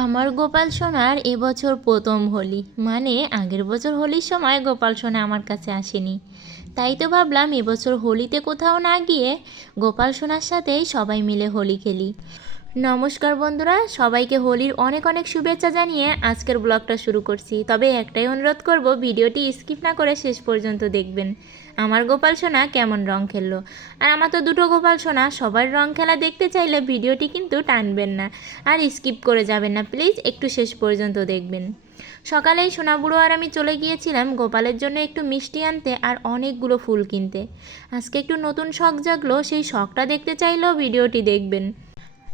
আমার গোপাল সোনার এবছর প্রথম হোলি। মানে আগের বছর হোলির সময় গোপাল সোনা আমার কাছে আসেনি। তাই তো ভাবলাম এবছর হোলিতে কোথাও না গিয়ে গোপাল সোনার সাথেই সবাই মিলে হোলি খেলি। নমস্কার বন্ধুরা, সবাইকে হোলির অনেক অনেক শুভেচ্ছা জানিয়ে আজকের ব্লগটা শুরু করছি। তবে একটাই অনুরোধ করব, ভিডিওটি স্কিপ না করে শেষ পর্যন্ত দেখবেন। আমার গোপাল সোনা কেমন রং খেললো? আর আমার তো দুটো গোপাল সোনা, সবার রং খেলা দেখতে চাইলে ভিডিওটি কিন্তু টানবেন না। আর স্কিপ করে যাবেন না, প্লিজ একটু শেষ পর্যন্ত দেখবেন। সকালেই সোনাবুড়ো আর আমি চলে গিয়েছিলাম গোপালের জন্য একটু মিষ্টি আনতে আর অনেকগুলো ফুল কিনতে। আজকে একটু নতুন শখ জাগলো, সেই শখটা দেখতে চাইলেও ভিডিওটি দেখবেন।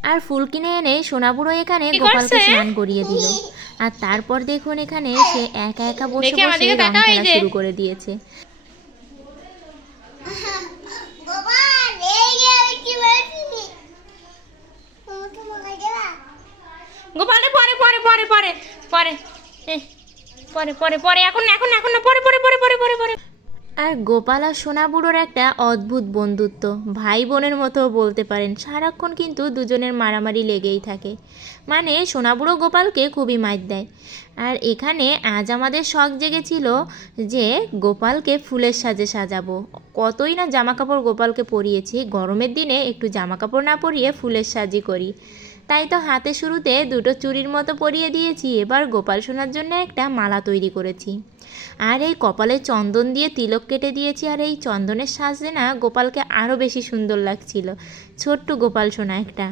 আর ফুল কিনে এনে সোনাবুড়ো এখানে গোপালকে স্নান করিয়ে দিল আর তারপর দেখুন এখানে সে একা একা বসে বসে রং খেলা শুরু করে দিয়েছে গোপাল মনে পরে পরে পরে পরে পরে পরে পরে পরে এখন এখন এখন না পরে পরে পরে পরে পরে পরে আর গোপাল আর সোনাবুড়োর একটা অদ্ভুত বন্ধুত্ব। ভাই বোনের মতো বলতে পারেন, সারাক্ষণ কিন্তু দুজনের মারামারি লেগেই থাকে। মানে সোনাবুড়ো গোপালকে খুবই মাইর দেয়। আর এখানে আজ আমাদের শখ জেগেছিল যে গোপালকে ফুলের সাজে সাজাবো। কতই না জামাকাপড় গোপালকে পরিয়েছি, গরমের দিনে একটু জামাকাপড় না পরিয়ে ফুলের সাজি করি। তাই তো হাতে শুরুতে দুটো চুড়ির মতো পরিয়ে দিয়েছি, এবার গোপাল সোনার জন্য একটা মালা তৈরি করেছি। আর এই কপালে চন্দন দিয়ে তিলক কেটে দিয়েছি, আর এই চন্দনের সাজে না গোপালকে আরও বেশি সুন্দর লাগছিল। ছোট্ট গোপাল সোনা একটা।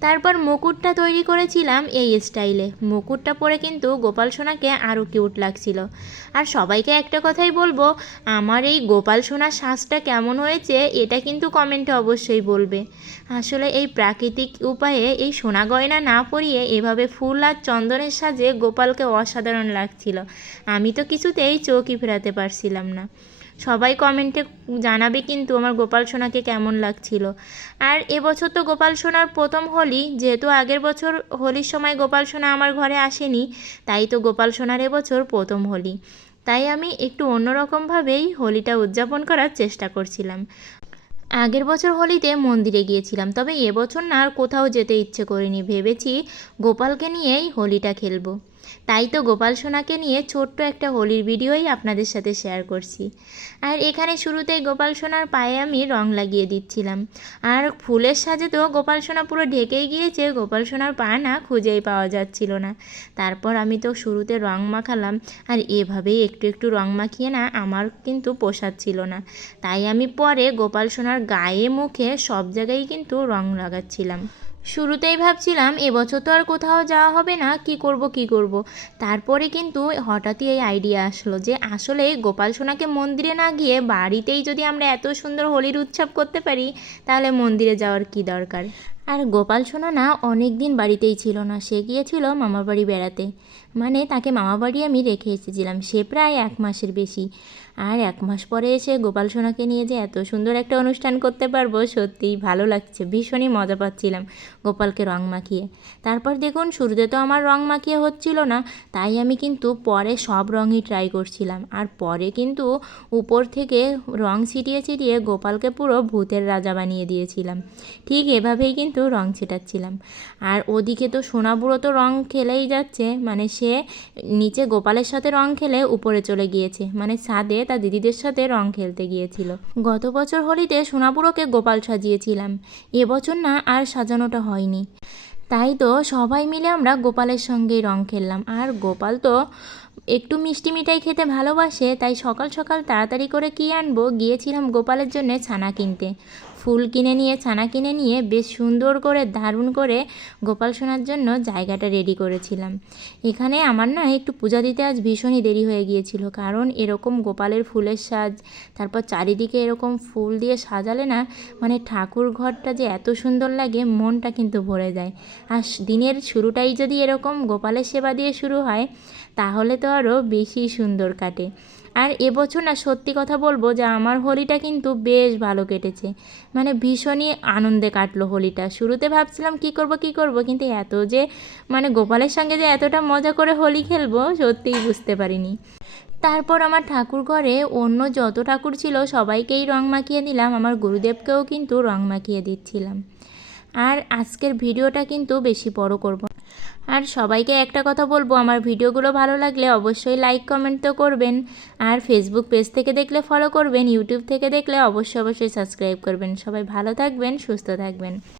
তারপর মুকুটটা তৈরি করেছিলাম এই স্টাইলে। মুকুটটা পরে কিন্তু গোপাল সোনাকে আরও কিউট লাগছিল। আর সবাইকে একটা কথাই বলব, আমার এই গোপাল সোনার সাজটা কেমন হয়েছে এটা কিন্তু কমেন্টে অবশ্যই বলবে। আসলে এই প্রাকৃতিক উপায়ে এই সোনা গয়না না পরিয়ে এভাবে ফুল আর চন্দনের সাজে গোপালকে অসাধারণ লাগছিল। আমি তো কিছুতেই চোখই ফেরাতে পারছিলাম না। সবাই কমেন্টে জানাবে কিন্তু আমার গোপাল সোনাকে কেমন লাগছিল। আর এবছর তো গোপাল সোনার প্রথম হোলি, যেহেতু আগের বছর হোলির সময় গোপাল সোনা আমার ঘরে আসেনি, তাই তো গোপাল সোনার এবছর প্রথম হোলি। তাই আমি একটু অন্যরকমভাবেই হোলিটা উদযাপন করার চেষ্টা করছিলাম। আগের বছর হোলিতে মন্দিরে গিয়েছিলাম, তবে এবছর না আর কোথাও যেতে ইচ্ছে করিনি। ভেবেছি গোপালকে নিয়েই হোলিটা খেলব। তাই তো গোপাল সোনাকে নিয়ে ছোট্ট একটা হোলির ভিডিওই আপনাদের সাথে শেয়ার করছি। আর এখানে শুরুতেই গোপাল সোনার পায়ে আমি রং লাগিয়ে দিচ্ছিলাম। আর ফুলের সাজে তো গোপাল সোনা পুরো ঢেকেই গিয়েছে, গোপাল সোনার পা না খুঁজেই পাওয়া যাচ্ছিল না। তারপর আমি তো শুরুতে রং মাখালাম, আর এভাবেই একটু একটু রং মাখিয়ে না আমার কিন্তু পোষাচ্ছিল না। তাই আমি পরে গোপাল সোনার গায়ে, মুখে সব জায়গায় কিন্তু রং লাগাচ্ছিলাম। শুরুতেই ভাবছিলাম এবছর তো আর কোথাও যাওয়া হবে না, কি করব কি করব? তারপরে কিন্তু হঠাৎই এই আইডিয়া আসলো যে আসলে গোপাল সোনাকে মন্দিরে না গিয়ে বাড়িতেই যদি আমরা এত সুন্দর হোলির উৎসব করতে পারি, তাহলে মন্দিরে যাওয়ার কি দরকার? আর গোপাল সোনা না অনেক দিন বাড়িতেই ছিল না, সে গিয়েছিল মামা বাড়ি বেড়াতে। মানে তাকে মামা বাড়ি আমি রেখে এসেছিলাম, সে প্রায় এক মাসের বেশি। আর এক মাস পরে এসে গোপাল সোনাকে নিয়ে যে এত সুন্দর একটা অনুষ্ঠান করতে পারব, সত্যিই ভালো লাগছে, ভীষণই মজা পাচ্ছিলাম গোপালকে রং মাখিয়ে। তারপর দেখুন, শুরুতে তো আমার রং মাখিয়ে হচ্ছিল না, তাই আমি কিন্তু পরে সব রঙই ট্রাই করছিলাম। আর পরে কিন্তু উপর থেকে রং ছিটিয়ে ছিটিয়ে গোপালকে পুরো ভূতের রাজা বানিয়ে দিয়েছিলাম। ঠিক এভাবেই কিন্তু রং ছিটাচ্ছিলাম। আর ওদিকে তো সোনাবুড়ো তো রং খেলেই যাচ্ছে মানে সে নিচে গোপালের সাথে রং খেলে উপরে চলে গিয়েছে মানে ছাদে তার দিদিদের সাথে রং খেলতে গিয়েছিল। গত বছর হোলিতে সোনাবুড়োকে গোপাল সাজিয়েছিলাম এবছর না আর সাজানোটা হয়নি। তাই তো সবাই মিলে আমরা গোপালের সঙ্গেই রং খেললাম। আর গোপাল তো একটু মিষ্টি মিঠাই খেতে ভালোবাসে, তাই সকাল সকাল তাড়াতাড়ি করে কি আনব, গিয়েছিলাম গোপালের জন্য ছানা কিনতে। ফুল কিনে নিয়ে, ছানা কিনে নিয়ে বেশ সুন্দর করে, দারুণ করে গোপাল সোনার জন্য জায়গাটা রেডি করেছিলাম। এখানে আমার না একটু পূজা দিতে আজ ভীষণই দেরি হয়ে গিয়েছিল, কারণ এরকম গোপালের ফুলের সাজ, তারপর চারিদিকে এরকম ফুল দিয়ে সাজালে না মানে ঠাকুর ঘরটা যে এত সুন্দর লাগে, মনটা কিন্তু ভরে যায়। আর দিনের শুরুটাই যদি এরকম গোপালের সেবা দিয়ে শুরু হয়, তাহলে তো আরও বেশি সুন্দর কাটে। আর এবছর না সত্যি কথা বলব যে আমার হোলিটা কিন্তু বেশ ভালো কেটেছে। মানে ভীষণই আনন্দে কাটলো হোলিটা। শুরুতে ভাবছিলাম কি করব কি করব, কিন্তু এত যে মানে গোপালের সঙ্গে যে এতটা মজা করে হোলি খেলব, সত্যিই বুঝতে পারিনি। তারপর আমার ঠাকুর ঘরে অন্য যত ঠাকুর ছিল, সবাইকেই রং মাখিয়ে দিলাম। আমার গুরুদেবকেও কিন্তু রং মাখিয়ে দিচ্ছিলাম। আর আজকের ভিডিওটা কিন্তু বেশি বড় করব। আর সবাইকে একটা কথা বলব, আমার ভিডিওগুলো ভালো লাগলে অবশ্যই লাইক কমেন্ট তো করবেন। আর ফেসবুক পেজ থেকে দেখলে ফলো করবেন ইউটিউব থেকে দেখলে অবশ্যই অবশ্যই সাবস্ক্রাইব করবেন। সবাই ভালো থাকবেন, সুস্থ থাকবেন।